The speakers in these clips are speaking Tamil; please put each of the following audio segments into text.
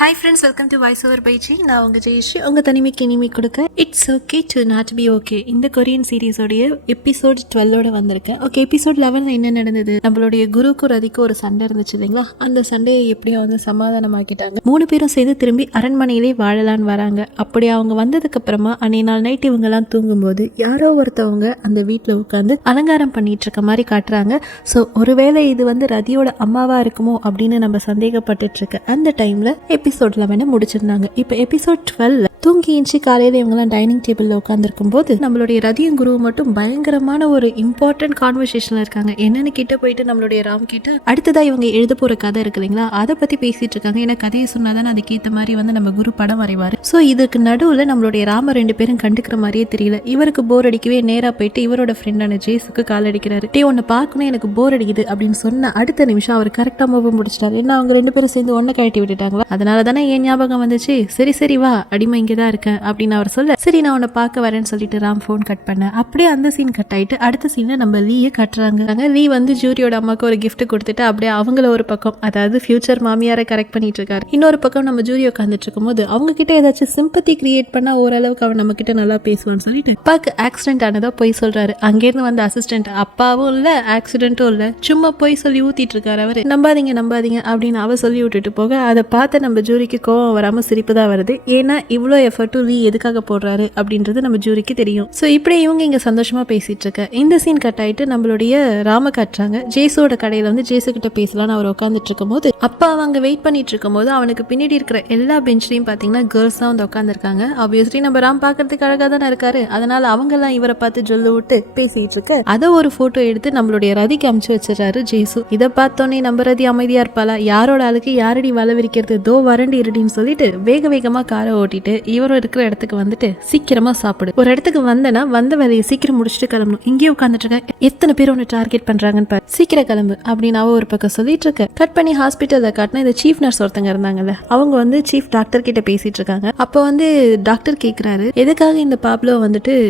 Hi friends, welcome to voice over by G. நான் உங்கள் ஜெயஸ்ரீ. உங்கள் தனிமைக்கு இனிமை கொடுக்க it's okay to not be okay இந்த கொரியன் சீரீஸோடைய எபிசோட் 12 வந்திருக்கேன். ஓகே, எபிசோட் 11 என்ன நடந்தது? நம்மளுடைய குருக்கும் ரதிக்கும் ஒரு சண்டை இருந்துச்சு இல்லைங்களா? அந்த சண்டையை எப்படியோ சமாதானமாக்கிட்டாங்க. 3 பேரும் சேர்ந்து திரும்பி அரண்மனையிலே வாழலான்னு வராங்க. அப்படி அவங்க வந்ததுக்கு அப்புறமா அன்னைய நாள் நைட் இவங்கெல்லாம் தூங்கும்போது யாரோ ஒருத்தவங்க அந்த வீட்டில் உட்காந்து அலங்காரம் பண்ணிட்டு இருக்க மாதிரி காட்டுறாங்க. ஸோ ஒருவேளை இது ரதியோட அம்மாவா இருக்குமோ அப்படின்னு நம்ம சந்தேகப்பட்டுட்டு இருக்க அந்த டைம்ல எபிசோட் 11 முடிச்சிருந்தாங்க. இப்போ எபிசோட் 12 தூங்கி எஞ்சி காலையில் இவங்கெல்லாம் டைனிங் டேபிளில் உட்காந்துருக்கும் போது நம்மளுடைய ரதியும் குரு மட்டும் பயங்கரமான ஒரு இம்பார்ட்டன்ட் கான்வர்சேஷனில் இருக்காங்க. என்னன்னு கிட்ட போயிட்டு நம்மளுடைய ராம் கிட்ட அடுத்ததாக இவங்க எழுத போகிற கதை இருக்கு இல்லைங்களா, அதை பற்றி பேசிட்டு இருக்காங்க. ஏன்னா கதையை சொன்னாதானே அதுக்கேற்ற மாதிரி நம்ம குரு படம் வரைவார். ஸோ இதுக்கு நடுவில் நம்மளுடைய ராம 2 பேரும் கண்டுக்கிற மாதிரியே தெரியல. இவருக்கு போர் அடிக்கவே நேராக போயிட்டு இவரோட ஃப்ரெண்டான ஜேஸுக்கு கால் அடிக்கிறாரு. டே, உன்னை பார்க்கணும், எனக்கு போர் அடிக்குது அப்படின்னு சொன்ன அடுத்த நிமிஷம் அவர் கரெக்டாக மூவ் முடிச்சிட்டாரு. ஏன்னா அவங்க 2 பேரும் சேர்ந்து ஒன்றை கழட்டி விட்டுட்டாங்களா, அதனால தானே என் ஞாபகம் வந்துச்சு. சரி சரி வா, அடிமை இங்கேதான் இருக்கேன் அப்படின்னு அவர் சொல்ல, சரி நான் உன்னை பார்க்க வரேன்னு சொல்லிட்டு ராம் ஃபோன் கட் பண்ண. அப்படியே அந்த சீன் கட் ஆயிட்டு அடுத்த சீன்ல நம்ம லீயை கட்டுறாங்க. லீ ஜூரியோட அம்மாவுக்கு ஒரு கிஃப்ட் கொடுத்துட்டு அப்படியே அவங்கள ஒரு பக்கம், அதாவது ஃபியூச்சர் மாமியாரை கரெக்ட் பண்ணிட்டு இருக்காரு. இன்னொரு பக்கம் நம்ம ஜூரி உட்காந்துட்டு இருக்கும் போது அவங்க கிட்ட ஏதாச்சும் சிம்பத்தி கிரியேட் பண்ணா ஓரளவுக்கு அவன் நம்ம கிட்ட நல்லா பேசுவான்னு சொல்லிட்டு அப்பாவுக்கு ஆக்சிடென்ட் ஆனதா போய் சொல்றாரு. அங்கேருந்து வந்த அசிஸ்டன்ட் அப்பாவும் இல்ல ஆக்சிடென்ட்டும் இல்ல, சும்மா போய் சொல்லி ஊத்திட்டு இருக்காரு. அவரு நம்பாதீங்க நம்பாதீங்க அப்படின்னு அவ சொல்லி விட்டுட்டு போக அதை பார்த்து நம்ம ஜூரிக்கு கோவம் வராம சிரிப்பு தான் வருது. ஏன்னா இவ்வளோ எஃபர்ட்டும் லீ எதுக்காக போடுறாரு அப்படின்றது நம்ம ஜூரிக்கு தெரியும். ஸோ இப்படி இவங்க இங்க சந்தோஷமா பேசிட்டு இருக்க இந்த சீன் கட் ஆயிட்டு நம்மளுடைய ராம காட்டுறாங்க. ஜேசோட கடையில ஜேசு கிட்ட பேசலாம்னு அவர் உட்காந்துட்டு இருக்கும் போது அப்பா அவங்க வெயிட் பண்ணிட்டு இருக்கும் போது அவனுக்கு பின்னாடி இருக்கிற எல்லா பெஞ்ச்லையும் பாத்தீங்கன்னா கேர்ள்ஸ் தான் உட்காந்துருக்காங்க. ஆப்வியஸ்லி நம்ம ராம் பாக்குறதுக்கு அழகா தானே இருக்காரு, அதனால அவங்க எல்லாம் இவரை பார்த்து சொல்லு விட்டு பேசிட்டு இருக்க அதை ஒரு போட்டோ எடுத்து நம்மளுடைய ரதிக்கு அமுச்சு வச்சிடறாரு ஜேசு. இதை பார்த்தோன்னே நம்ம ரதி அமைதியா இருப்பாளா, யாரோட ஆளுக்கு யாரடி வலை விரிக்கிறது, தோ வரண்டி இருடின்னு சொல்லிட்டு வேக வேகமா காரை ஓட்டிட்டு இவரும் இருக்கிற இடத்துக்கு வந்துட்டு சீக்கிரமா சாப்பிடு, ஒரு இடத்துக்கு வந்தனா வந்த வேலையை சீக்கிரம் முடிச்சுட்டு கிளம்பணும், இங்கேயே உட்காந்துட்டு இருக்க, எத்தனை பேர் ஒன்னு டார்கெட் பண்றாங்கன்னு பாரு, சீக்கிரம் கிளம்பு அப்படின்னு அவ ஒரு பக்கம் சொல்லிட்டு இருக்க. கட் பண்ணி ஹாஸ்பிட்டல்ல காட்டினா இந்த சீஃப் நர்ஸ் ஒருத்தங்க இருந்தாங்கல்ல, அவங்க சீஃப் டாக்டர் கிட்ட பேசிட்டு இருக்காங்க. அப்போ டாக்டர் கேக்குறாரு எதுக்காக இந்த பாப்லோ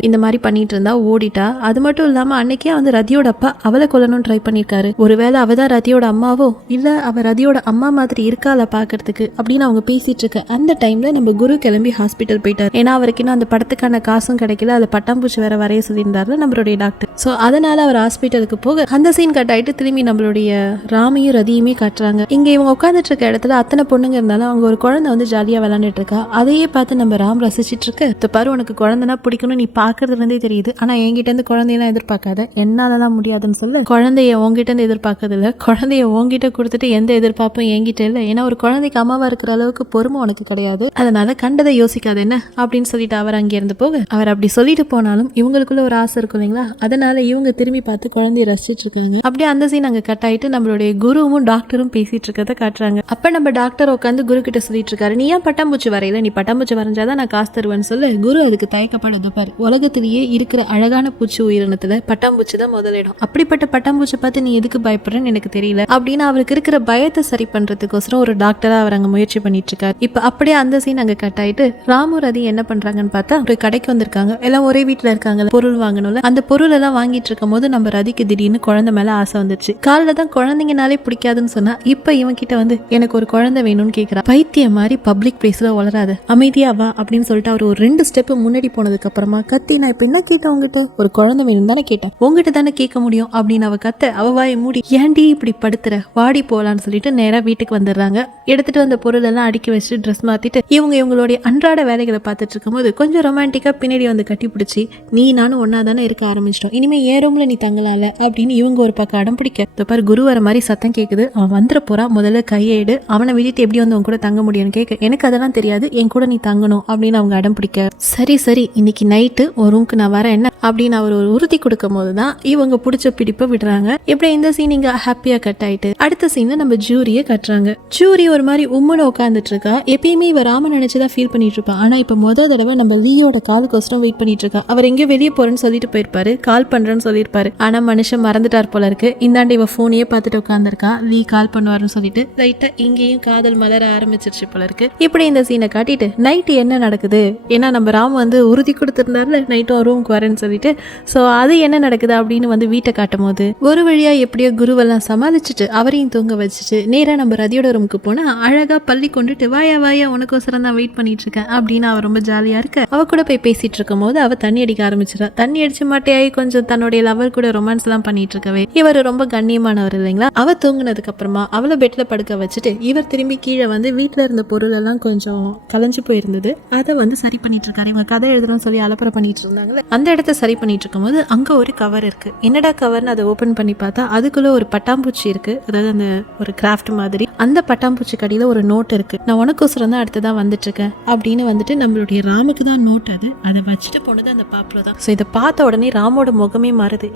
இந்த மாதிரி பண்ணிட்டு இருந்தா ஓடிட்டா, அது மட்டும் இல்லாம அன்னைக்கே ரதியோட அப்பா அவளை கொல்லணும்னு ட்ரை பண்ணிருக்காரு, ஒருவேளை அவதான் ரதியோட அம்மாவோ இல்ல அவ ரதியோட அம்மா மாதிரி இருக்காள பாக்குறதுக்கு அப்படின்னு அவங்க பேசிட்டு இருக்க அந்த டைம்ல நம்ம குரு கிளம்பி ஹாஸ்பிட்டல் போயிட்டாரு. ஏன்னா அவருக்கு இன்னும் அந்த படத்துக்கான காசும் கிடைக்கல, அது பட்டாம்பூச்சி வேற வரைய சொல்லியிருந்தாரு நம்மளுடைய டாக்டர். ஸோ அதனால அவர் ஹாஸ்பிட்டலுக்கு போக அந்த சீன் கட் ஆயிட்டு திரும்பி நம்மளுடைய ராமையும் ரதியுமே காட்டுறாங்க. இங்க இவங்க உட்காந்துட்டு இருக்க இடத்துல அத்தனை பொண்ணுங்க இருந்தாலும் அவங்க ஒரு குழந்தை ஜாலியா விளையாண்டுட்டு இருக்கா. அதையே பார்த்து நம்ம ராம் ரசிச்சிட்டு இருக்க, பாரு உனக்கு குழந்தைனா பிடிக்கணும், நீ பாக்குறதுல இருந்தே தெரியுது, ஆனா என்கிட்ட இருந்து குழந்தையெல்லாம் எதிர்பார்க்காத, என்னாலலாம் முடியாதுன்னு சொல்ல, குழந்தைய உங்ககிட்ட இருந்து எதிர்பார்க்கறது இல்ல, குழந்தைய உங்ககிட்ட கொடுத்துட்டு எந்த எதிர்பார்ப்பும் என்கிட்ட இல்லை, ஏன்னா ஒரு குழந்தைக்கு அம்மாவா இருக்கிற அளவுக்கு பொறுமை உனக்கு கிடையாது, அதனால கண்டதை யோசிக்காத என்ன அப்படின்னு சொல்லிட்டு அவர் அங்கே இருந்து போக, அவர் அப்படி சொல்லிட்டு போனாலும் இவங்களுக்குள்ள ஒரு ஆசை இருக்கும் இல்லைங்களா, அதனால இவங்க திரும்பி பார்த்து குழந்தைய ரசிச்சிட்டு இருக்காங்க. அப்படியே அந்த சீன் அங்க கட் ஆயிட்டு நம்மளுடைய குருவும் டாக்டரும் பேசிட்டு இருக்கதை காட்டுறாங்க. அப்ப நம்ம டாக்டர் உட்காந்து குரு கிட்ட சொல்லிட்டு இருக்காரு, நீ ஏன் பட்டாம்பூச்சி வரையில, நீ பட்டாம்பூச்சி வரைஞ்சாதான் நான் காசு தருவேன்னு சொல்ல, குரு அதுக்கு தயக்கப்படுது. பாரு, உலகத்திலேயே இருக்கிற அழகான பூச்சி உயிரினத்துல பட்டாம்பூச்சி தான் முதலிடம், அப்படிப்பட்ட பட்டாம்பூச்சி பார்த்து நீ எதுக்கு பயப்படுறன்னு எனக்கு தெரியல அப்படின்னு அவருக்கு இருக்கிற பயத்தை சரி பண்றதுக்கோசரம் ஒரு டாக்டரா அவர் அங்க முயற்சி பண்ணிட்டு இருக்காரு. இப்ப அப்படியே அந்த சீன் அங்க கட் ஆயிட்டு ராமு ரதி என்ன பண்றாங்கன்னு பார்த்தா ஒரு கடைக்கு வந்திருக்காங்க. எல்லாம் ஒரே வீட்டுல இருக்காங்க, பொருள் வாங்கணும்ல, அந்த பொருள் எல்லாம் வாங்கிட்டு இருக்கும் போது நம்ம ரதிக்கு திடீர்னு குழந்தை மேல ஆசை வந்துச்சு. காலில தான் குழந்தைங்கனாலே பிடிக்காதுன்னு சொன்னா இப்ப இவன் கிட்ட எனக்கு ஒரு குழந்தை வேணும்னு கேக்குறா. பைத்திய மாதிரி பப்ளிக் பிளேஸ்ல வளராது, அமைதியா வா அப்படின்னு சொல்லிட்டு அவர் ஒரு 2 ஸ்டெப் முன்னாடி போனதுக்கு அப்புறமா கத்தி, நான் இப்ப என்ன கேட்டேன் உங்ககிட்ட, ஒரு குழந்தை வேணும் தானே கேட்டேன், உங்ககிட்ட தானே கேட்க முடியும் அப்படின்னு அவ கத்த, அவ வாயை மூடி ஏன்டி இப்படி படுத்துற, வாடி போலான்னு சொல்லிட்டு நேரா வீட்டுக்கு வந்துடுறாங்க. எடுத்துட்டு வந்த பொருள் எல்லாம் அடுக்கி வச்சுட்டு ட்ரெஸ் மாத்திட்டு இவங்களுடைய அன்றாட வேலைகளை பார்த்துட்டு இருக்கும்போது கொஞ்சம் ரொமான்டிக்கா பின்னாடி கட்டி பிடிச்சி, நீ நானும் ஒன்னா தானே இருக்க ஆரம்பிச்சிட்டோம், இனிமே ஏன் ரூம்ல நீ தங்கலாம்ல அப்படின்னு இவங்க ஒரு பக்கம் அடம் பிடிக்க, பாரு குரு வர மாதிரி சத்தம் கேக்குது, அவன் வந்துட போறா, முதல்ல கையேடு, அவனை விட்டுட்டு எப்படி உன் கூட தங்க முடியும்னு கேட்க, எனக்கு அதெல்லாம் தெரியாது, என் கூட நீ தங்கணும் அப்படின்னு அவங்க அடம் பிடிக்க, சரி சரி இன்னைக்கு நைட்டு ஒரு ரூம்க்கு நான் வரேன் என்ன அப்படின்னு அவர் ஒரு உறுதி கொடுக்கும் போதுதான் இவங்க பிடிச்ச பிடிப்பை விடுறாங்க. இப்படி இந்த சீன் இங்க ஹாப்பியா கட் ஆயிட்டு அடுத்த சீன்ல நம்ம ஜூரியை கட்டுறாங்க. ஜூரி ஒரு மாதிரி உம்முன்னு உட்காந்துட்டு இருக்கா. எப்பயுமே இவ ராம நினைச்சுதான் ஃபீல் பண்ணிட்டு இருப்பா, ஆனா இப்ப தடவை நம்ம லீயோட காலுக்கோசரம் வெயிட் பண்ணிட்டு இருக்கா. அவர் எங்கேயோ வெளியே போறேன்னு சொல்லிட்டு போயிருப்பாரு, கால் பண்றேன்னு சொல்லியிருப்பாரு. ஆனா மனுஷன் மறந்துட்டார் போல இருக்கு. இந்தாண்ட இவ போனையே பார்த்துட்டு உட்காந்துருக்கா, லீ கால் பண்ணுவாருன்னு சொல்லிட்டு. ரைட்டா இங்கேயும் காதல் மலர ஆரம்பிச்சிருச்சு போல இருக்கு. இப்படி இந்த சீனை காட்டிட்டு நைட்டு என்ன நடக்குது, ஏன்னா நம்ம ராம் வந்து உறுதி கொடுத்துருந்தாருல நைட்டும் ரூமுக்கு வரேன்னு சொல்லிட்டு. ஸோ அது என்ன நடக்குது அப்படின்னு வீட்டை காட்டும் போது ஒரு வழியா எப்படியோ குருவெல்லாம் சமாளிச்சுட்டு அவரையும் தூங்க வச்சுட்டு நேராக நம்ம ரதியோட ரூமுக்கு போனா அழகா பள்ளி கொண்டுட்டு வாயா வாயா உனக்கோசரம் தான் வெயிட் பண்ணிட்டு இருக்கேன் அப்படின்னு அவ ரொம்ப ஜாலியா இருக்க. அவ கூட போய் பேசிட்டு இருக்கும் போது அவ தண்ணி அடிக்க ஆரம்பிச்சிடா. தண்ணி அடிச்சு மாட்டையாயி கொஞ்சம் தன்னுடைய லவர் கூட ரொமான்ஸ் எல்லாம் பண்ணிட்டு இருக்கவே இவர் ரொம்ப கண்ணியமானவர் இல்லைங்களா. அவ தூங்குனதுக்கு அப்புறமா அவளை பெட்ல படுக்க வச்சுட்டு இவர் திரும்பி கீழே வீட்டுல இருந்த பொருள் எல்லாம் கொஞ்சம் கலைஞ்சு போயிருந்தது, அதை சரி பண்ணிட்டு இருக்காரு. இவங்க கதை எழுதுறோம்னு சொல்லி அலப்பற பண்ணிட்டு இருந்தாங்களே, அந்த இடத்த சரி பண்ணிட்டு இருக்கும் போது அங்க ஒரு கவர் இருக்கு. என்னடா கவர்னு அதை ஓபன் பண்ணி பார்த்தா அதுக்குள்ள ஒரு பட்டாம்பூச்சி இருக்கு. அதாவது அந்த ஒரு கிராஃப்ட் மாதிரி. அந்த பட்டாம்பூச்சி கடியில ஒரு நோட் இருக்கு. நான் உனக்கோசரம் தான் அடுத்ததான் வந்துட்டு இருக்கேன் அப்படின்னு நம்மளுடைய ராமுக்கு தான் நோட். அதை வச்சுட்டு போனது அந்த பாப்லோ தான். இதை பார்த்த உடனே ராமோட முகமே மாறுது.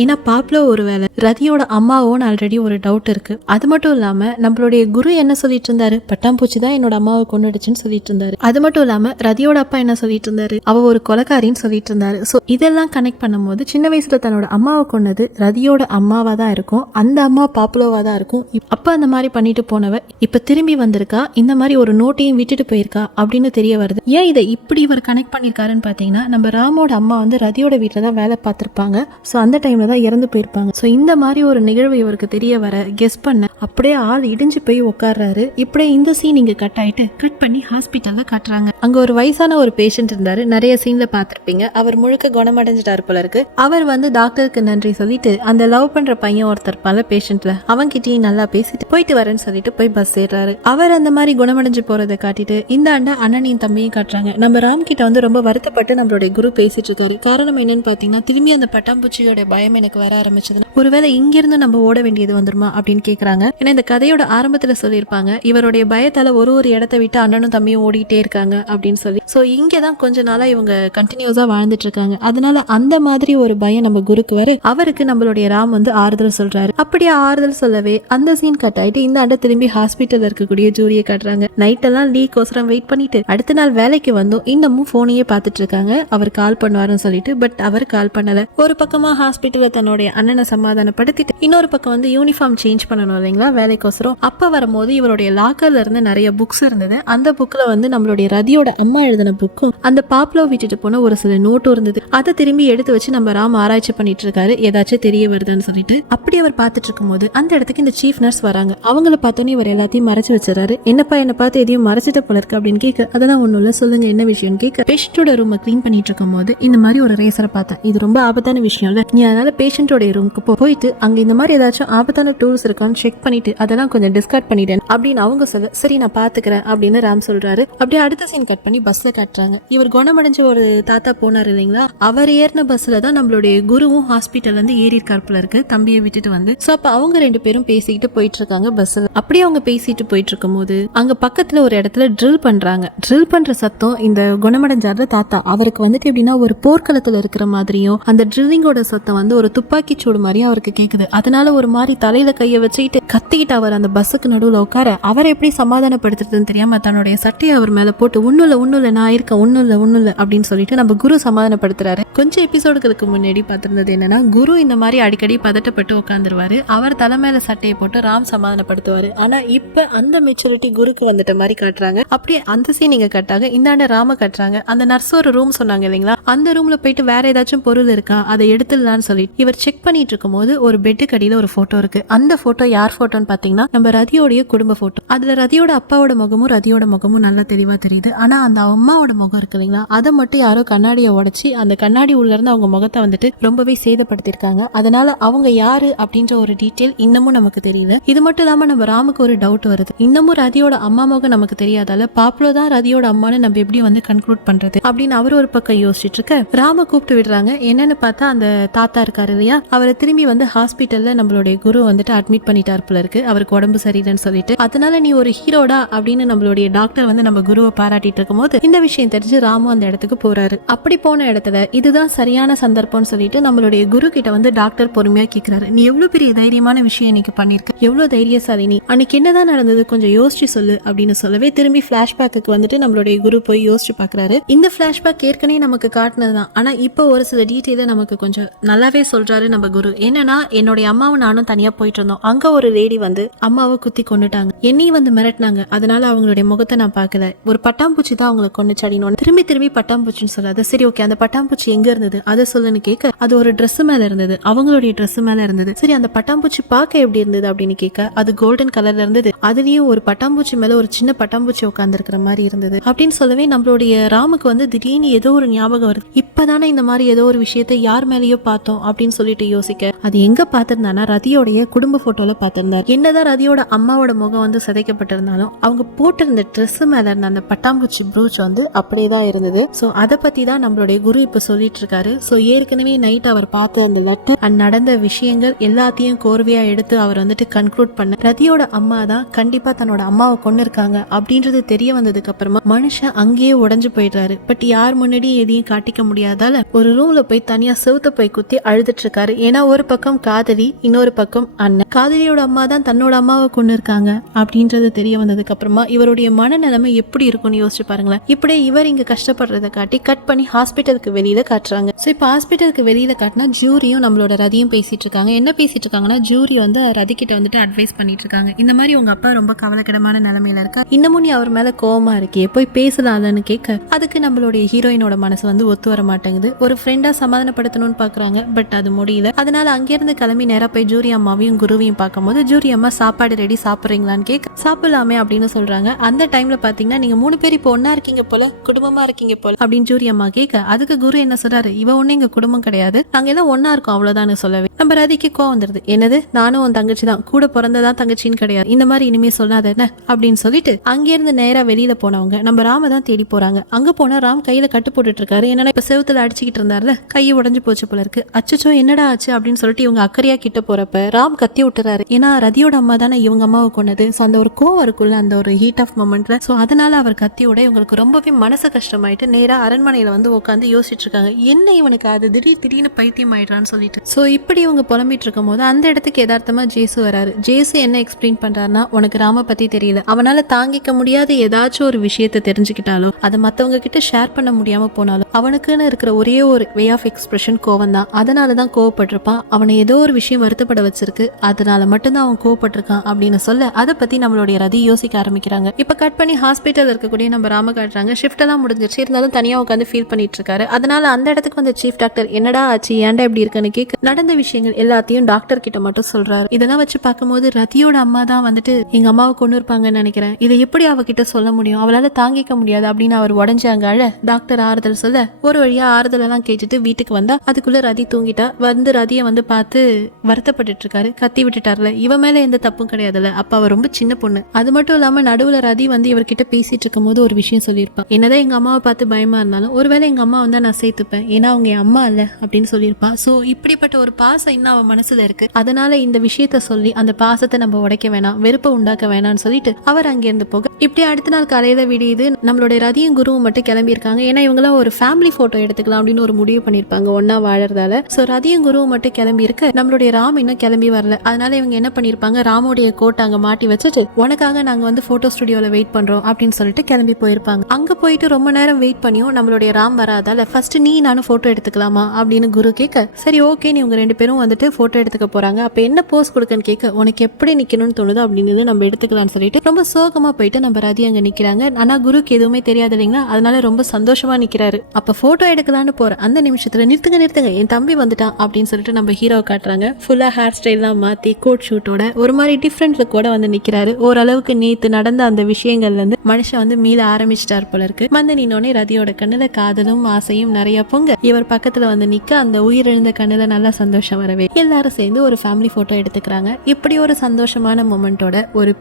ஏன்னா பாப்லோ ஒருவேளை ரதியோட அம்மாவோன்னு ஆல்ரெடி ஒரு டவுட் இருக்கு. அது மட்டும் இல்லாம நம்மளுடைய குரு என்ன சொல்லிட்டு இருந்தாரு, பட்டாம்பூச்சி தான் என்னோட அம்மாவை கொண்டுடுச்சுன்னு சொல்லிட்டு இருந்தாரு. அது மட்டும் இல்லாம ரதியோட அப்பா என்ன சொல்லிட்டு இருந்தாரு, அவ ஒரு கொலைக்காரின்னு சொல்லிட்டு இருந்தாரு. சோ இதெல்லாம் கனெக்ட் பண்ணும்போது சின்ன வயசுல தன்னோட அம்மாவை கொண்டது ரதியோட அம்மாவா தான் இருக்கும், அந்த அம்மா பாப்புலோவா தான் இருக்கும். அப்ப அந்த மாதிரி பண்ணிட்டு போனவ இப்ப திரும்பி வந்திருக்கா, இந்த மாதிரி ஒரு நோட்டையும் விட்டுட்டு போயிருக்கா அப்படின்னு தெரிய வருது. ஏன் இதை இப்படி இவர் கனெக்ட் பண்ணிருக்காருன்னு பாத்தீங்கன்னா, நம்ம ராமோட அம்மா ரதியோட வீட்டுல தான் வேலை பார்த்திருப்பாங்க. சோ அந்த டைம்ல தான் இறந்து போயிருப்பாங்க. சோ இந்த மாதிரி ஒரு நிகழ்வு இவருக்கு தெரிய வர கெஸ் பண்ண அப்படியே ஆள் இடிஞ்சு போய் உட்கார்றாரு. இப்படியே இந்த சீன் இங்க கட் ஆயிட்டு கட் பண்ணி ஹாஸ்பிட்டல்ல காட்டுறாங்க. அங்க ஒரு வயசான ஒரு பேஷண்ட் இருந்தாரு, நிறைய சீன்ல பாத்திருப்பீங்க. அவர் முழுக்க குணமடைஞ்சிட்டாரு போல இருக்கு. அவர் டாக்டருக்கு நன்றி சொல்லிட்டு அந்த லவ் பண்ற பையன் ஒருத்தர் பல பேஷண்ட்ல அவன்கிட்டயும் நல்லா பேசிட்டு போயிட்டு வரேன்னு சொல்லிட்டு போய் பஸ் ஏறாரு. அவர் அந்த மாதிரி குணமடைஞ்சு போறதை காட்டிட்டு இந்த ஆண்ட அண்ணனையும் தம்பியும் காட்டுறாங்க. நம்ம ராம் கிட்ட ரொம்ப வருத்தப்பட்டு நம்மளுடைய குரு பேசிட்டு இருக்காரு. காரணம் என்னன்னு பாத்தீங்கன்னா, திரும்பி அந்த பட்டாம்பூச்சியோட பயம் எனக்கு வர ஆரம்பிச்சது. ஒருவேளை இங்கிருந்து நம்ம ஓட வேண்டியது வந்துருமா அப்படின்னு கேக்குறாங்க. ஏன்னா இந்த கதையோட ஆரம்பத்துல சொல்லியிருப்பாங்க, இவருடைய பயத்தால ஒரு இடத்தை விட்டு அண்ணனும் தம்பியும் ஓடிட்டே இருக்காங்க அப்படின்னு சொல்லி. சோ இங்கதான் கொஞ்ச நாளா இவங்க கண்டினியூஸா வாழ்ந்துட்டு இருக்காங்க. அதனால அந்த மாதிரி ஒரு பயம் நம்ம குருக்கு வர அவருக்கு நம்மளுடைய ராம் ஆறுதல் சொல்றாரு. அப்படியே ஆறுதல் சொல்லவே அந்த சீன் கட் ஆயிட்டு இந்த ஆண்ட திரும்பி ஹாஸ்பிட்டல்ல இருக்கக்கூடிய ஜூரியை காட்டுறாங்க. நைட் எல்லாம் லீக்கோசரம் வெயிட் பண்ணிட்டு அடுத்த நாள் வேலைக்கு வந்தோம் இன்னமும் போனையே பார்த்துட்டு இருக்காங்க. அவர் கால் பண்ணுவாருன்னு சொல்லிட்டு. பட் அவர் கால் பண்ணல. ஒரு பக்கமா ஹாஸ்பிட்டல்ல தன்னுடைய அண்ணனை சமாதானப்படுத்திட்டு இன்னொரு பக்கம் யூனிஃபார்ம் சேஞ்ச் பண்ணணும் இல்லைங்களா வேலைக்கோசரம். அப்ப வரும்போது இவருடைய லாக்கர்ல இருந்து நிறைய புக்ஸ் இருந்தது. அந்த புக்ல நம்மளுடைய ரதியோட அம்மா எழுதின புக்கும் அந்த பாப்லோ விட்டுட்டு போன ஒரு சில நோட்டும் இருந்தது. அதை திரும்பி எடுத்து வச்சு நம்ம ராம் ஆராய்ச்சி பண்ணிட்டு இருக்காரு, ஏதாச்சும் தெரிய வருதுன்னு சொல்லிட்டு. அப்படி அவர் பார்த்துட்டு இருக்கும் போது அந்த இடத்துக்கு இந்த சீஃப் நர்ஸ் வராங்க. அவங்கள பார்த்தோன்னே இவர் எல்லாத்தையும் மறைச்சு வச்சிடறாரு. என்னப்பா என்ன பார்த்து எதையும் மறைச்சிட்ட போல இருக்கு அப்படின்னு கேட்க, அதெல்லாம் ஒண்ணும் இல்ல சொல்லுங்க என்ன விஷயம் கேட்க, பேஷண்டோட ரூமை கிளீன் பண்ணிட்டு இருக்கும் போது இந்த மாதிரி ஒரு ரேசரை பார்த்தேன், இது ரொம்ப ஆபத்தான விஷயம் இல்ல, நீ அதனால பேஷண்டோட ரூமுக்கு போயிட்டு அங்க இந்த மாதிரி ஏதாச்சும் ஆபத்தான டூல்ஸ் இருக்கான்னு செக் பண்ணிட்டு அதெல்லாம் கொஞ்சம் டிஸ்கார்ட் பண்ணிட்டேன் அப்படின்னு அவங்க சொல்ல, சரி நான் பாத்துக்கிறேன் அப்படின்னு ராம் சொல்றாரு. அப்படியே அடுத்த சீன் கட் பண்ணி பஸ்ல காட்டுறாங்க. இவர் குணமடைஞ்ச ஒரு தாத்தா போனார் இல்லைங்களா, அவர் ஏறின பஸ்ல தான் நம்மளுடைய குருவும் ஹாஸ்பிட்டல் ஏறி இருக்காருல இருக்கு தம்பியை விட்டுட்டு சோ அப்ப அவங்க ரெண்டு பேரும் பேசிக்கிட்டு போயிட்டு இருக்காங்க பஸ்ல. அப்படியே அவங்க பேசிட்டு போயிட்டு இருக்கும் போது அங்க பக்கத்துல ஒரு இடத்துல ட்ரில் பண்றாங்க. ட்ரில் பண்ற சத்தம் இந்த குணமடைஞ்சாரு தாத்தா அவருக்கு எப்படின்னா ஒரு போர்க்களத்துல இருக்கிற மாதிரியும் அந்த ட்ரில்லிங்கோட சத்தம் ஒரு துப்பாக்கி சூடு மாதிரியும் அவருக்கு கேக்குது. அதனால ஒரு மாதிரி தலையில கைய வச்சுக்கிட்டு கத்திக்கிட்டு அவர் அந்த பஸ்ஸுக்கு நடுவுல உட்கார அவர் எப்படி சமாதானப்படுத்துறதுன்னு தெரியாம தன்னுடைய சட்டையை அவர் மேல போட்டு ஒண்ணுல நான் இருக்கேன் ஒண்ணுல அப்படின்னு சொல்லிட்டு நம்ம குரு சமாதானப்படுத்துறாரு. கொஞ்சம் எபிசோடுகளுக்கு முன்னாடி பார்த்திருந்தது என்னன்னா, குரு இந்த மாதிரி அடிக்கடி பதட்டப்பட்டு உட்காந்துருவாரு. அவர் தலைமையில சட்டையை போட்டு ராம் சமாதானப்படுத்துவாரு. ஆனா இப்ப அந்த மெச்சூரிட்டி குருக்கு வந்துட்ட மாதிரி காட்டுறாங்க. அப்படியே அந்த சீன் நீங்க கட்டாங்க. இந்தாண்ட ராம கட்டுறாங்க. அந்த நர்ஸ் ஒரு ரூம் சொன்னாங்க இல்லைங்களா, அந்த ரூம்ல போயிட்டு வேற ஏதாச்சும் பொருள் இருக்கா அதை எடுத்துடலான்னு சொல்லிட்டு இவர் செக் பண்ணிட்டு இருக்கும் போது ஒரு பெட்டு கடியில ஒரு போட்டோ இருக்கு. அந்த போட்டோ யார் போட்டோன்னு பாத்தீங்கன்னா நம்ம ரதியோடைய குடும்ப போட்டோ. அதுல ரதியோட அப்பாவோட முகமும் ரதியோட முகமும் நல்லா தெளிவா தெரியுது. ஆனா அந்த அம்மாவோட முகம் இருக்கு இல்லைங்களா, அதை மட்டும் யாரோ கண்ணாடியை உடைச்சு அந்த கண்ணாடி உள்ள இருந்து அவங்க முகத்தை ரொம்பவே சேதப்படுத்திருக்காங்க. அதனால அவங்க யாரு அப்படின்ற ஒரு டீட்டெயில் இன்னமும் நமக்கு தெரியல. இது மட்டும் இல்லாம நம்ம ராமுக்கு ஒரு டவுட் வருது, இன்னமும் ரதியோட அம்மா முகம் நமக்கு தெரியாதால பாப்லோ தான் ரதியோட அம்மான்னு நம்ம எப்படி கன்க்ளூட் பண்றது அப்படின்னு அவர் ஒரு பக்கம் யோசிச்சுட்டு இருக்க, ராம கூப்பிட்டு விடுறாங்க. என்னன்னு பார்த்தா அந்த தாத்தா இருக்காரு இல்லையா, அவரை திரும்பி ஹாஸ்பிட்டல்ல நம்மளுடைய குரு அட்மிட் பண்ணிட்டார் போல இருக்கு, அவருக்கு உடம்பு சரியில்லைன்னு சொல்லிட்டு. அதனால நீ ஒரு ஹீரோடா அப்படின்னு நம்மளுடைய டாக்டர் நம்ம குருவை பாராட்டிட்டு இருக்கும் போது இந்த விஷயம் தெரிஞ்சு ராமு அந்த இடத்துக்கு போறாரு. அப்படி போன இடத்துல இதுதான் சரியான சந்தர்ப்பம்னு சொல்லிட்டு நம்மளுடைய குரு கிட்ட டாக்டர் பொறுமையா கேக்குறாரு, நீ எவ்வளவு பெரிய தைரியமான விஷயம் இன்னைக்கு பண்ணிருக்க, எவ்வளவு தைரியசாலி நீ, அன்னைக்கு என்னதான் நடந்தது கொஞ்சம் யோசிச்சு சொல்லு அப்படின்னு சொல்லவே திரும்பி பிளாஷ்பேக்கு நம்மளுடைய நம்மளுடைய குரு போய் யோசிச்சு பாக்குறாரு. இந்த பிளாஷ்பேக் ஏற்கனவே நமக்கு காட்டினதுதான், ஆனா இப்போ ஒரு சில டீட்டெயில நமக்கு கொஞ்சம் நல்லாவே சொல்றாரு நம்ம குரு. என்னன்னா, என்னுடைய அம்மாவும் நானும் தனியா போயிட்டு இருந்தோம். அங்க ஒரு லேடி வந்து அம்மாவை குத்தி கொண்டுட்டாங்க, என்னையும் வந்து மிரட்டினாங்க. அதனால அவங்களுடைய முகத்தை நான் பார்க்கல. ஒரு பட்டாம்பூச்சி தான் அவங்களை கொண்டுச்சு அப்படின்னு திரும்பி பட்டாம்பூச்சின்னு சொல்லாது. சரி ஓகே, அந்த பட்டாம்பூச்சி எங்க இருந்தது அதை சொல்லுன்னு கேட்க, அது ஒரு ட்ரெஸ் மேல இருந்தது, அவங்களுடைய ட்ரெஸ் மேல இருந்தது. சரி, அந்த பட்டாம்பூச்சி பார்க்க எப்படி இருந்தது அப்படின்னு கேட்க, அது கோல்டன் கலர்ல இருந்தது, அதுலயும் ஒரு பட்டாம்பூச்சி மேல ஒரு சின்ன பட்டாம்பூச்சி உட்கார்ந்து இருக்கிற மாதிரி இருந்தது அப்படின்னு சொல்லவே நம்மளுடைய ராமுக்கு வந்து திடீர்னு ஏதோ ஒரு ஞாபகம் வருது. இப்பதானே இந்த மாதிரி ஏதோ ஒரு விஷயத்தை யார் மேலேயோ பார்த்தோம் அப்படின்னு சொல்லிட்டு யோசிக்க, அது எங்க பார்த்திருந்தானா ரதியோடைய குடும்ப போட்டோல பார்த்திருந்தார். என்னதான் ரதியோட அம்மாவோட முகம் வந்து சிதைக்கப்பட்டிருந்தாலும் அவங்க போட்டிருந்த ட்ரெஸ் மேல இருந்த அந்த பட்டாம்பூச்சி ப்ரூச் வந்து அப்படியே தான் இருந்தது. சோ அதை பத்தி தான் நம்மளுடைய குரு இப்ப சொல்லிட்டு இருக்காரு. சோ ஏற்கனவே நைட் அவர் பார்த்த அந்த லெட்டர் அண்ட் நடந்த விஷயங்கள் எல்லாத்தையும் கோர்வையா எடுத்து அவர் வந்துட்டு கன்க்ளூட் பண்ண, ரதியோட அம்மா தான் கண்டிப்பா தன்னோட அம்மாவை கொண்டு இருக்காங்க அப்படின்றது தெரிய வந்ததுக்கு அப்புறமா மனுஷன் அங்கேயே உடைஞ்சு போயிடுறாரு. பட் யார் முன்னாடியும் எதையும் காட்டிக்க முடியாதால ஒரு ரூம்ல போய் தனியா செவுத்த போய் குத்தி அழுதுட்டு இருக்காரு. ஏன்னா ஒரு பக்கம் காதலி, இன்னொரு பக்கம் அண்ணன். காதலியோட அம்மா தான் தன்னோட அம்மாவை கொண்டு இருக்காங்க அப்படின்றது தெரிய வந்ததுக்கு அப்புறமா இவருடைய மனநிலைமை எப்படி இருக்கும்னு யோசிச்சு பாருங்களேன். இப்படியே இவர் இங்க கஷ்டப்படுறத காட்டி கட் பண்ணி ஹாஸ்பிட்டலுக்கு வெளியில காட்டுறாங்க. சோ இப்ப ஹாஸ்பிட்டலுக்கு வெளியில காட்டினா ஜூரியும் நம்மளோட ரதியும் பேசிட்டு இருக்காங்க. என்ன பேசிட்டு இருக்காங்கன்னா, ஜூரி வந்து ரதி கிட்ட வந்துட்டு அட்வைஸ் பண்ணிட்டு இருக்காங்க. இந்த மாதிரி உங்க அப்பா ரொம்ப கவலைக்கிடமான நிலைமையில இருக்கா, இன்னமும் நீ அவர் மேல கோவமா இருக்கே, போய் பேசலாம்னு கேட்க, அதுக்கு நம்மளுடைய ஹீரோயினோட மனசு வந்து ஒத்து வர மாட்டேங்குது. ஒரு ஃப்ரெண்டா சமாதானப்படுத்தணும்னு பாக்குறாங்க, பட் அது முடியல. அதனால அங்கிருந்து கிளம்பி நேரா போய் ஜூரி அம்மாவையும் குருவையும் பார்க்கும்போது, ஜூரி அம்மா சாப்பாடு ரெடி, சாப்பிடுறீங்களான்னு கேட்க, சாப்பிடலாமே அப்படின்னு சொல்றாங்க. அந்த டைம்ல பாத்தீங்கன்னா, நீங்க 3 பேர் இப்போ ஒன்னா இருக்கீங்க போல, குடும்பமா இருக்கீங்க போல அப்படின்னு ஜூரி அம்மா கேட்க, அதுக்கு குரு என்ன சொல்றாரு, இவ ஒண்ணு எங்க குடும்பம் கிடையாது, நாங்க எல்லாம் ஒன்னா இருக்கோம் அவ்வளவுதான் சொல்லவே நம்ம ரதிக்கு கோவம் வந்துருது. என்னது, நானும் உன் தங்கச்சி தான், கூட பிறந்ததான் தங்கச்சின்னு கிடையாது, இந்த மாதிரி இனிமே சொல்லாத என்ன அப்படின்னு சொல்லிட்டு அங்கிருந்து நேரா வெளியில போனவங்க நம்ம ராம தான் தேடி போறாங்க. அங்க போனா ராம் கையில கட்டு போட்டுட்டு இருக்காரு. என்னன்னா இப்ப செவுத்துல அடிச்சுக்கிட்டு இருந்தாருல, கையை உடஞ்சு போச்சு போல இருக்கு. அச்சச்சோ என்னடா ஆச்சு அப்படின்னு சொல்லிட்டு இவங்க அக்கறையா கிட்ட போறப்ப ராம் கத்தி விட்டுறாரு. ஏன்னா ரதியோட அம்மா தானே இவங்க அம்மாவை கொண்டது. அந்த ஒரு கோவம் இருக்குல்ல, அந்த ஒரு ஹீட் ஆஃப் மொமெண்ட்ல, சோ அதனால அவர் கத்தியோட இவங்களுக்கு ரொம்பவே மனசு கஷ்டமாயிட்டு நேரா அரண்மனையில வந்து உட்காந்து யோசிச்சுட்டு இருக்காங்க, என்ன இவனுக்கு அது திடீர்னு பைத்தியம் ஆயிடுறான்னு சொல்லிட்டு. சோ இப்படி இவங்க புலம்பிட்டு இருக்கும் போது அந்த இடத்துக்கு யதார்த்தமா ஜேசு வராரு. ஜேசு என்ன எக்ஸ்பிளைன் பண்றாருன்னா, உனக்கு ராம பத்தி தெரியல, அவனால தாங்கிக்க முடியாத ஏதாச்சும் ஒரு விஷயத்தை தெரிஞ்சுக்கிட்டாலோ அதை மத்தவங்க கிட்ட ஷேர் பண்ண முடியாம போனாலும் அவனுக்குன்னு இருக்கிற ஒரே ஒரு வே ஆஃப் எக்ஸ்பிரஷன் கோவம் தான். அதனாலதான் கோவப்பட்டிருப்பான், அவனை ஏதோ ஒரு விஷயம் வருத்தப்பட வச்சிருக்கு, அதனால மட்டும்தான் அவன் கோவப்பட்டிருக்கான் அப்படின்னு சொல்ல, அதை பத்தி நம்மளுடைய ரதி யோசிக்க ஆரம்பிக்கிறாங்க. இப்ப கட் பண்ணி ஹாஸ்பிட்டல் இருக்கக்கூடிய நம்ம ராம காட்டுறாங்க. ஷிஃப்ட் எல்லாம் முடிஞ்சிருச்சு, இருந்தாலும் தனியா உட்காந்து ஃபீல் பண்ணிட்டு இருக்காரு. அதனால அந்த இடத்துக்கு வந்து சீஃப் டாக்டர் என்னடா ஆச்சு, ஏன்டா இப்படி இருக்குன்னு கேட்க, நடந்த விஷயங்கள் எல்லாத்தையும் டாக்டர் கிட்ட மட்டும் சொல்றாரு. இதெல்லாம் வச்சு பார்க்கும்போது ரதியோட அம்மா தான் வந்துட்டு எங்க அம்மாவை கொண்டு இருப்பாங்கன்னு நினைக்கிறேன், இதை எப்படி அவகிட்ட சொல்ல முடியும், அவளால தாங்கிக்க முடியாது அப்படின்னு அவர் உடஞ்சாங்க. அழ டாக்டர் ஆறுதல் சொல்ல, ஒரு வழியா ஆறுதல் எல்லாம் கேட்டுட்டு வீட்டுக்கு வந்தா அதுக்குள்ள ரதி தூங்கிட்டா. வந்து ரதியை வந்து பார்த்து வருத்தப்பட்டு இருக்காரு, கத்தி விட்டுட்டார்ல, இவ மேல எந்த தப்பும் கிடையாதுல்ல, அப்ப அவ ரொம்ப சின்ன பொண்ணு. அது மட்டும் இல்லாம நடுவுல ரதி வந்து இவர்கிட்ட பேசிட்டு இருக்கும் போது ஒரு விஷயம் சொல்லியிருப்பான், என்னதான் எங்க அம்மாவை பார்த்து பயமா இருந்தாலும் ஒருவேளை எங்க அம்மா வந்தா நான் சேர்த்துப்பேன், ஏன்னா அவங்க என் அம்மா இல்ல அப்படின்னு சொல்லியிருப்பான். சோ இப்படிப்பட்ட ஒரு பாசம் இன்னும் அவன் மனசுல இருக்கு. அதனால இந்த விஷயத்த சொல்லி அந்த பாசத்தை நம்ம உடைக்க வேணாம், வெறுப்பை உண்டாக்க வேணாம்னு சொல்லிட்டு அவர் அங்கிருந்து போக, இப்படி அடுத்த நாள் காலையில விடியுது. நம்மளுடைய ரதியும் குருவும் மட்டும் கிளம்பி இருக்காங்க. ஏன்னா இவங்களாம் ஒரு ஃபேமிலி போட்டோ எடுத்துக்கலாம் அப்படின்னு ஒரு முடிவு பண்ணிருப்பாங்க ஒன்னா வாழறதால. சோ ரதியும் குருவும் மட்டும் கிளம்பி இருக்க, நம்மளுடைய ராம் இன்னும் கிளம்பி வரல. அதனால இவங்க என்ன பண்ணிருப்பாங்க, ராமோடைய கோட் அங்க மாட்டி வச்சுட்டு உனக்காக நாங்க வந்து போட்டோ ஸ்டுடியோல வெயிட் பண்றோம் அப்படின்னு சொல்லிட்டு கிளம்பி போயிருப்பாங்க. அங்க போயிட்டு ரொம்ப நேரம் வெயிட் பண்ணியும் நம்மளுடைய ராம் வராதால ஃபர்ஸ்ட் நீ நானும் போட்டோ எடுத்துக்கலாமா அப்படின்னு குரு கேட்க, சரி ஓகே நீ உங்க 2 பேரும் வந்துட்டு போட்டோ எடுத்துக்க போறாங்க, அப்ப என்ன போஸ் கொடுக்கன்னு கேட்க, உனக்கு எப்படி நிக்கணும்னு தோணுது அப்படின்னு நம்ம எடுத்துக்கலாம்னு சொல்லிட்டு ரொம்ப சோகமா போயிட்டு நம்ம ரதி அங்க நிக்கிறாங்க. ஆனா குருக்கு எதுவுமே தெரியாது இல்லைங்களா, அதனால ரொம்ப சந்தோஷமா நிக்கிறாரு. அப்ப போட்டோ எடுக்கலான்னு போற அந்த நிமிஷத்துல நிறுத்துங்க என் தம்பி வந்துட்டான் அப்படின்னு சொல்லிட்டு நம்ம ஹீரோ காட்டுறாங்க. ஃபுல்லா ஹேர் ஸ்டைல்லாம் மாத்தி கோட் ஷூட்டோட ஒரு மாதிரி டிஃப்ரெண்ட் லுக்கோட வந்து நிக்கிறாரு. ஓரளவுக்கு நேத்து நடந்த அந்த விஷயங்கள்ல இருந்து மனுஷன் வந்து மீள ஆரம்பிச்சிட்டார் போல இருக்கு. மந்தனினோனே ரதியோட கண்ணுல காதலும் ஆசையும் நிறைய பொங்க இவர் பக்கத்துல வந்து நிக்க, அந்த உயிரிழந்த கண்ணுல நல்லா சந்தோஷம் வரவே எல்லாரும் சேர்ந்து ஒரு ஃபேமிலி போட்டோ எடுத்துக்கிறாங்க. இப்படி ஒரு சந்தோஷமான மொமெண்டோட ஒரு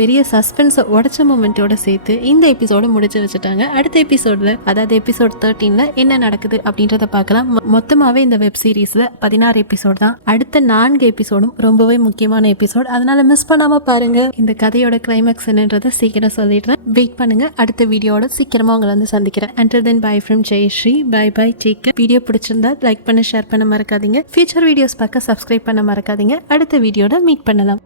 பெரிய சஸ்பென்ஸ் உடைச்ச மொமெண்டோட சேர்த்து இந்த எபிசோட முடிச்சு வச்சுட்டாங்க. அடுத்த எபிசோட்ல, அதாவது எபிசோட் 13ல என்ன நடக்குது அப்படின்றத பார்க்கலாம். மொத்தமாவே இந்த வெப் சீரிஸ்ல 16 எபிசோட் தான். அடுத்த 4 எபிசோடும் ரொம்பவே முக்கியமான எபிசோட், அதனால மிஸ் பண்ணாம பாருங்க. இந்த கதையோட கிளைமேக்ஸ் என்னன்றதை சீக்கிரம் சொல்லிடுறேன், வெயிட் பண்ணுங்க. அடுத்த வீடியோட சீக்கிரமா உங்களை வந்து சந்திக்கிறேன். Until then, bye from Jayashree. bye take care. Video பிடிச்சிருந்தா லைக் பண்ண, ஷேர் பண்ண மறக்காதீங்க. ஃபியூச்சர் வீடியோஸ் பார்க்க சப்ஸ்கிரைப் பண்ண மறக்காதீங்க. அடுத்த வீடியோட மீட் பண்ணலாம்.